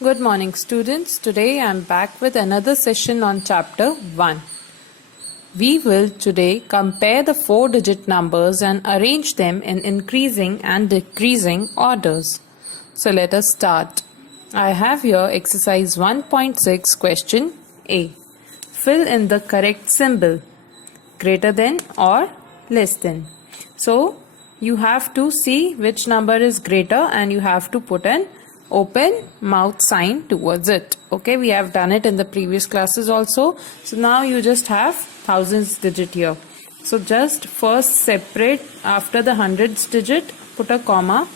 Good morning, students. Today I am back with another session on chapter 1. We will today compare the 4-digit numbers and arrange them in increasing and decreasing orders. So let us start. I have here exercise 1.6 question A. Fill in the correct symbol, greater than or less than. So you have to see which number is greater and you have to put an open mouth sign towards it. Okay, we have done it in the previous classes also. So now you just have thousands digit here. So just first separate after the hundreds digit, put a comma.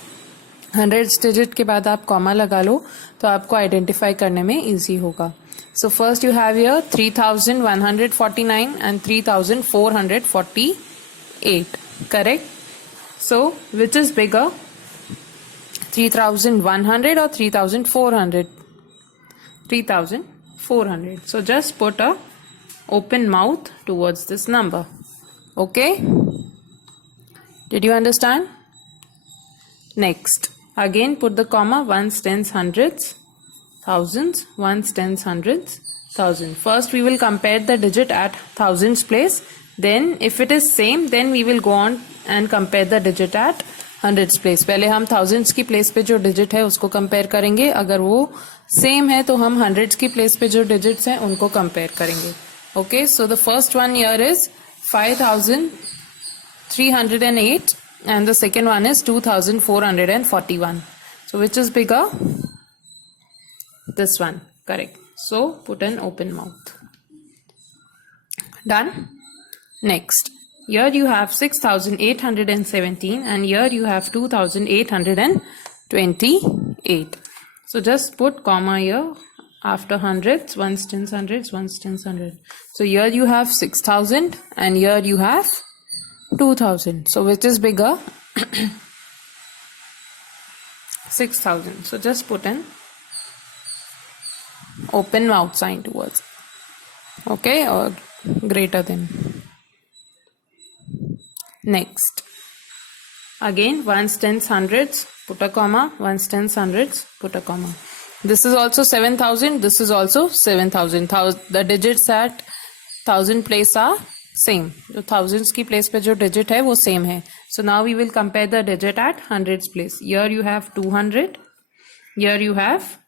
hundreds digit के बाद आप comma लगा लो तो आपको identify करने में easy होगा. So first you have here 3149 and 3448. Correct? So which is bigger? 3100 or 3400? 3400. So just put a open mouth towards this number. Okay? Did you understand? Next. Again put the comma, ones, tens, hundreds, thousands, ones, tens, hundreds, thousand. First we will compare the digit at thousands place. Then if it is same, then we will go on and compare the digit at hundreds place. पहले हम thousands की place पे जो digit है उसको compare करेंगे. अगर वो same है तो हम hundreds की place पे जो digits हैं उनको compare करेंगे. Okay, so the first one here is 5308 and the second one is 2441. So which is bigger? This one. Correct. So put an open mouth. Done. Next. Here you have 6817 and here you have 2828. So just put comma here after hundreds, ones, tens, hundreds, ones, tens, hundred. So here you have 6000 and here you have 2000. So which is bigger? 6000. So just put an open mouth sign towards it. Okay, or greater than. Next. Again, ones, tens, hundreds, put a comma, ones, tens, hundreds, put a comma. This is also 7000, this is also 7000. The digits at 1000 place are same. जो thousands की place पे जो digit है वो same है. So now we will compare the digit at hundreds place. Here you have 200, here you have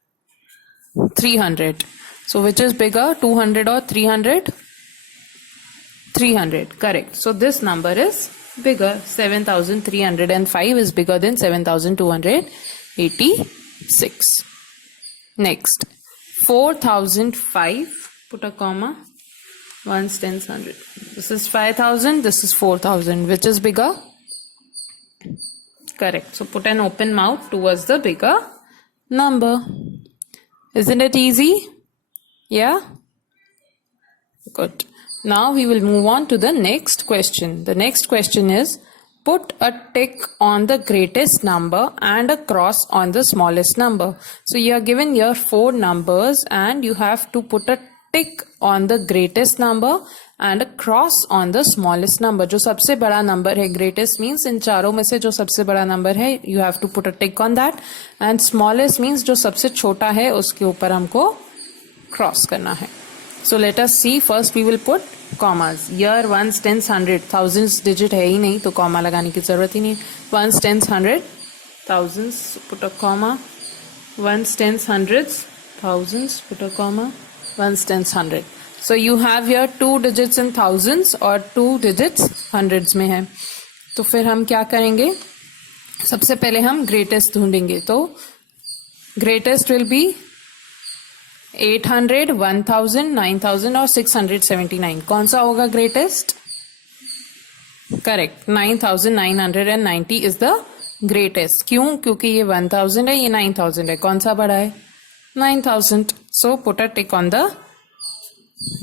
300. So which is bigger, 200 or 300? 300, correct. So this number is bigger. 7305 is bigger than 7286. Next, 4005, put a comma, ones, tens, hundred. This is 5000, this is 4000. Which is bigger? Correct. So put an open mouth towards the bigger number. Isn't it easy? Yeah? Good. Now we will move on to the next question. The next question is, put a tick on the greatest number and a cross on the smallest number. So you are given here 4 numbers and you have to put a tick on the greatest number and a cross on the smallest number. जो सबसे बड़ा number है, greatest means इन चारों में से जो सबसे बड़ा number है, you have to put a tick on that, and smallest means जो सबसे छोटा है उसके ऊपर हमको cross करना है. So let us see. First we will put commas. Here ones, tens, hundred, thousands digit है ही नहीं तो comma लगाने की जरूरत ही नहीं. Ones, tens, hundred, thousands, put a comma. Ones, tens, hundreds, thousands, put a comma. Ones, tens, hundred. So you have here 2 digits in thousands और 2 digits hundreds में है. तो फिर हम क्या करेंगे? सबसे पहले हम greatest ढूंढेंगे. तो greatest will be 800, 1000, 9000 और 679. कौन सा होगा greatest? Correct. 9990 is the greatest. क्यों? क्योंकि ये 1000 है, ये 9000 है. कौन सा बड़ा है? 9000. So put a tick on the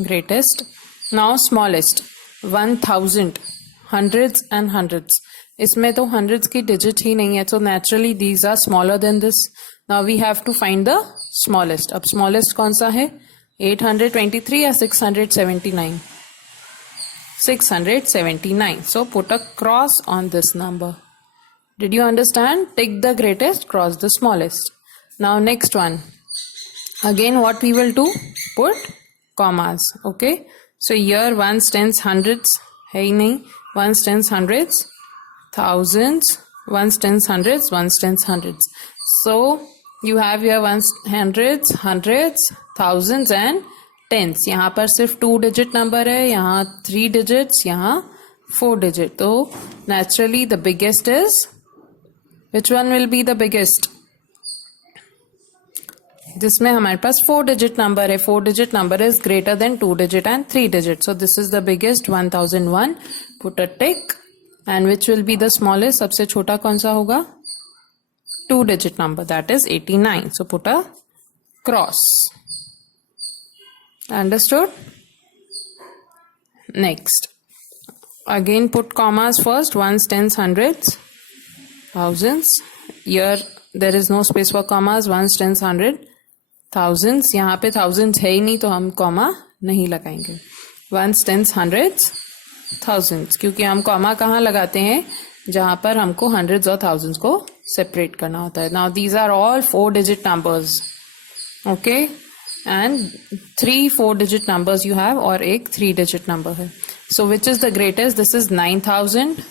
greatest. Now smallest. 1000. Hundreds and hundreds. इसमें तो hundreds की digit ही नहीं है. So naturally these are smaller than this. Now we have to find the smallest. अब smallest कौन सा है? 823 या 679? 679. So put a cross on this number. Did you understand? Take the greatest, cross the smallest. Now next one. Again, what we will do? Put commas. Okay. So here ones, tens, hundreds है ही नहीं. Ones, tens, hundreds, thousands, ones, tens, hundreds, ones, tens, hundreds. So you have here ones, hundreds, hundreds, thousands and tens. यहाँ पर सिर्फ 2 digit number है, यहाँ 3 digits, यहाँ 4 digit. तो naturally the biggest is, which one will be the biggest? जिसमें हमारे पास 4 digit number है. 4 digit number is greater than 2 digit and 3 digit. So this is the biggest, 1001. Put a tick. And which will be the smallest? सबसे छोटा कौन सा होगा? 2 digit number, that is 89. So put a cross. Understood? Next. Again put commas first. Ones, tens, hundreds, thousands. Here there is no space for commas. Ones, tens, hundred, thousands. यहाँ पे thousands है ही नहीं तो हम comma नहीं लगाएंगे. Ones, tens, hundreds, thousands. क्योंकि हम comma कहाँ लगाते हैं? जहाँ पर हमको hundreds और thousands को separate करना होता है. Now these are all 4 digit numbers. Okay? And 3 4 digit numbers you have और एक 3 digit number है. So which is the greatest? This is 9000.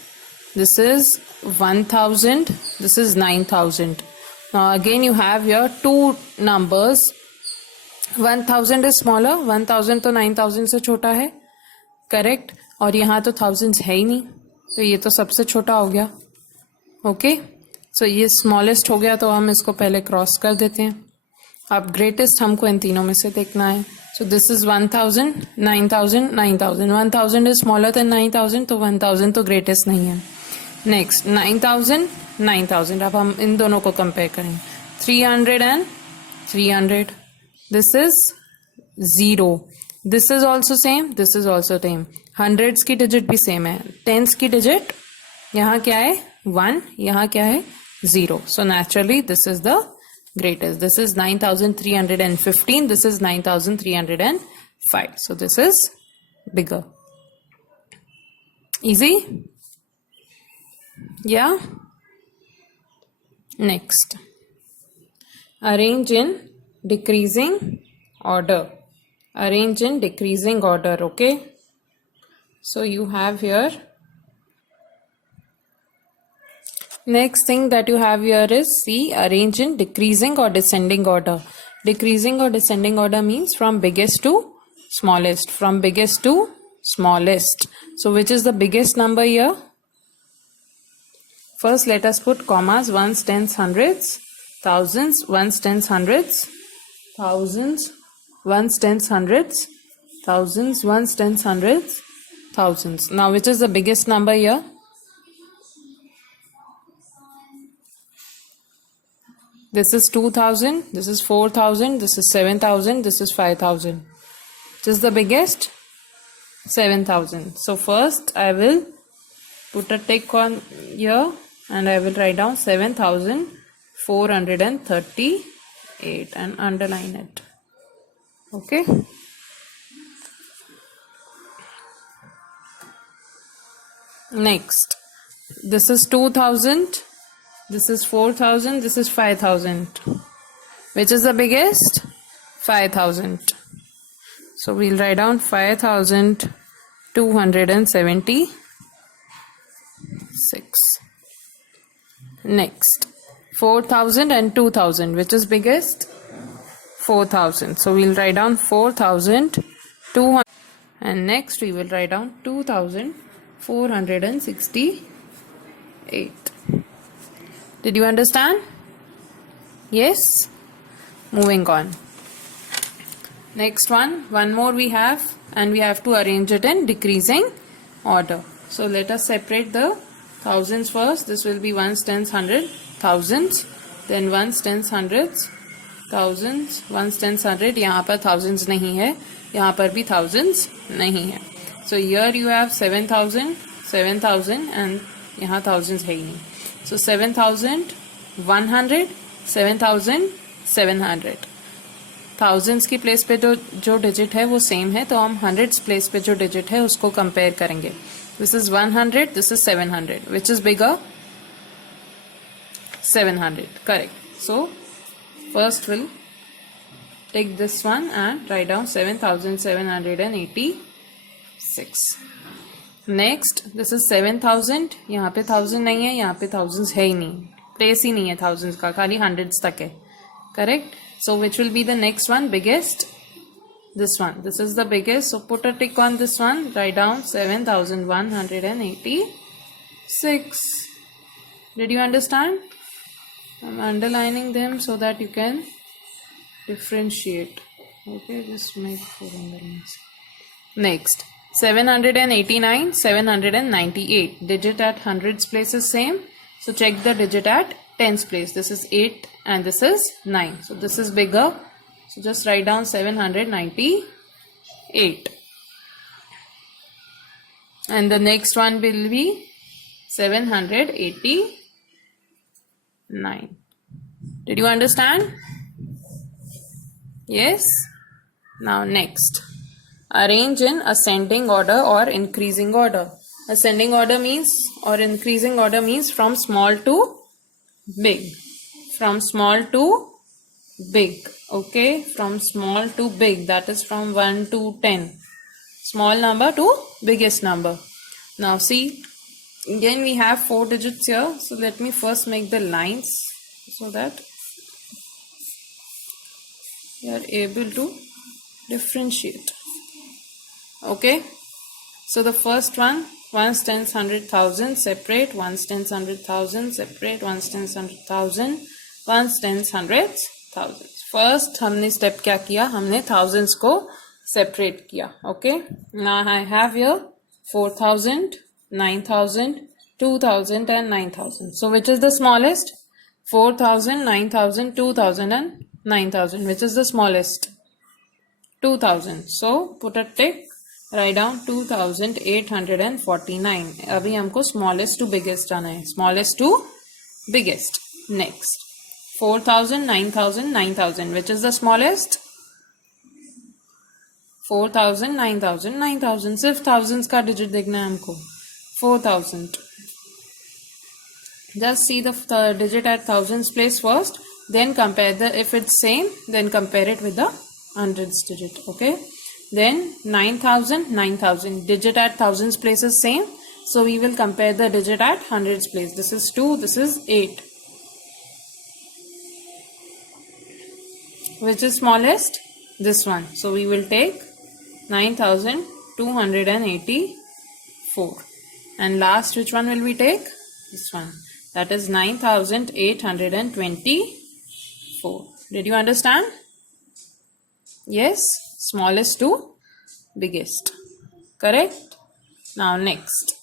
This is 1000. This is 9000. Now again you have here 2 numbers. 1000 is smaller. 1000 तो 9000 से छोटा है. Correct. और यहाँ तो thousands है ही नहीं. तो ये तो सबसे छोटा हो गया. Okay. So ये smallest हो गया तो हम इसको पहले cross कर देते हैं. अब greatest हमको इन तीनों में से देखना है. So this is 1000, 9000, 9000. 1000 is smaller than 9000 तो 1000 तो greatest नहीं है. Next 9000, 9000. अब हम इन दोनों को compare करें. 300 and 300. This is 0. This is also same. This is also same. Hundreds की digit भी same है. Tens की digit यहाँ क्या है? 1. यहाँ क्या है? 0. So naturally this is the greatest. This is 9315. This is 9305. So this is bigger. Easy? Yeah? Next. Arrange in decreasing order. Arrange in decreasing order. Okay? So you have here. Next thing that you have here is see, arrange in decreasing or descending order. Decreasing or descending order means from biggest to smallest. From biggest to smallest. So which is the biggest number here? First let us put commas. Ones, tens, hundreds, thousands. Ones, tens, hundreds, thousands. Ones, tens, hundreds, thousands. Ones, tens, hundreds, thousands. Now which is the biggest number here? This is 2000, this is 4000, this is 7000, this is 5000. Which is the biggest? 7000. So first I will put a tick on here and I will write down 7438 and underline it. Okay. Next, this is 2000. This is 4000, this is 5000. Which is the biggest? 5000. So we'll write down 5276. Next, 4000 and 2000. Which is biggest? 4000. So we'll write down 4200. And next we will write down 2468. Did you understand? Yes? Moving on. Next one more we have, and we have to arrange it in decreasing order. So let us separate the thousands first. This will be ones, tens, hundred, thousands. Then ones, tens, hundreds, thousands. Ones, tens, hundred. यहाँ पर thousands नहीं है. यहाँ पर भी thousands नहीं है. So here you have 7000, 7000 and यहाँ thousands है ही नहीं. So 7100, 7700. Thousands की प्लेस पे जो डिजिट है वो सेम है तो हम हंड्रेड्स प्लेस पे जो डिजिट है उसको कंपेयर करेंगे. This is 100, this is 700. Which is bigger? 700. Correct. So first we'll take this one and write down 7786. Next, this is 7000. यहाँ पे 1000 नहीं है, यहाँ पे thousands है ही नहीं, place ही नहीं है thousands का, खाली hundreds तक है. Correct? So which will be the next one? Biggest? This one. This is the biggest. So put a tick on this one. Write down 7186. Did you understand? I'm underlining them so that you can differentiate. Okay, just make 400. Next, 789, 798. Digit at hundreds place is same. So check the digit at tens place. This is 8 and this is 9. So this is bigger. So just write down 798. And the next one will be 789. Did you understand? Yes? Now next. Arrange in ascending order or increasing order. Ascending order means, or increasing order means, from small to big. From small to big. Okay, from small to big, that is from 1 to 10. Small number to biggest number. Now see, again we have 4 digits here. So let me first make the lines so that you are able to differentiate. Okay, so the first one, ones, tens, 100,000 separate, ones, tens, 100,000 separate, ones, tens, 100,000, ones, tens, hundreds, thousands. First हमने step क्या किया, हमने thousands को separate किया. Okay, now I have here 4,000, 9,000, 2,000 and 9,000. So which is the smallest? 4,000, 9,000, 2,000 and 9,000. Which is the smallest? 2,000. So put a tick. Write down 2,849. अभी हमको smallest to biggest जाना है. Smallest to biggest. Next. 4,000, 9,000, 9,000. Which is the smallest? 4,000, 9,000, 9,000. सिर्फ thousands का digit देखना है हमको. 4,000. Just see the digit at thousands place first. Then compare the, if it's same, then compare it with the hundreds digit. Okay. Then 9,000, 9,000. Digit at thousands place is same. So we will compare the digit at hundreds place. This is 2, this is 8. Which is smallest? This one. So we will take 9,284. And last, which one will we take? This one. That is 9,824. Did you understand? Yes? Smallest to biggest. Correct? Now next.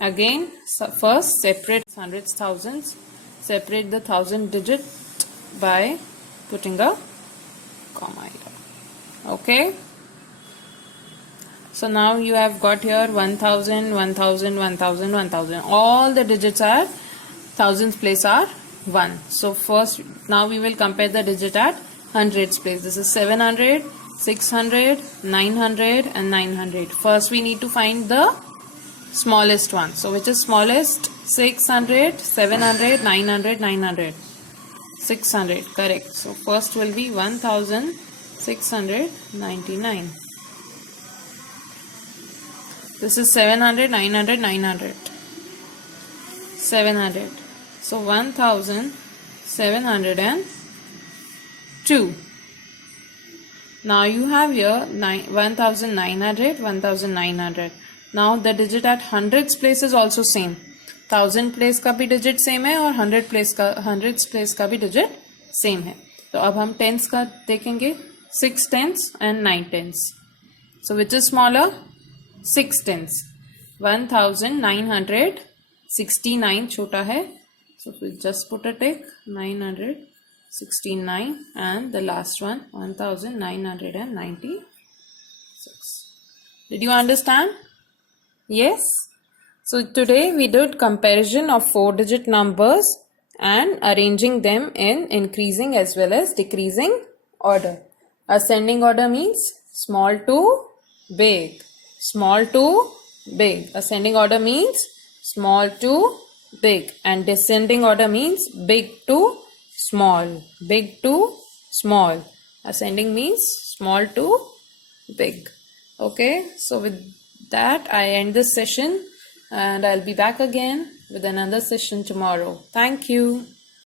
Again, first separate hundreds, thousands. Separate the thousand digit by putting a comma here. Okay? So now you have got here 1,000, 1,000, 1,000, 1,000. All the digits are thousands place are 1. So first, now we will compare the digit at hundreds place. This is 700, 600, 900 and 900. First we need to find the smallest one. So which is smallest? 600, 700, 900, 900. 600, correct. So first will be 1,699. This is 700, 900, 900. 700. So 1,702. Now you have here 1,900, 1,900. Now the digit at hundreds place is also same. 1,000 place का भी digit same है और 100 place का hundreds place का भी digit same है. तो अब हम tens का देखेंगे. 6 tens and 9 tens. So which is smaller? 6 tens. 1,969 छोटा है. So we'll just put a tick. 969 and the last one 1,996. Did you understand? Yes. So today we did comparison of 4-digit numbers and arranging them in increasing as well as decreasing order. Ascending order means small to big. Small to big. Ascending order means small to big. And descending order means big to small. Big to small. Ascending means small to big. Okay, so with that I end this session and I'll be back again with another session tomorrow. Thank you.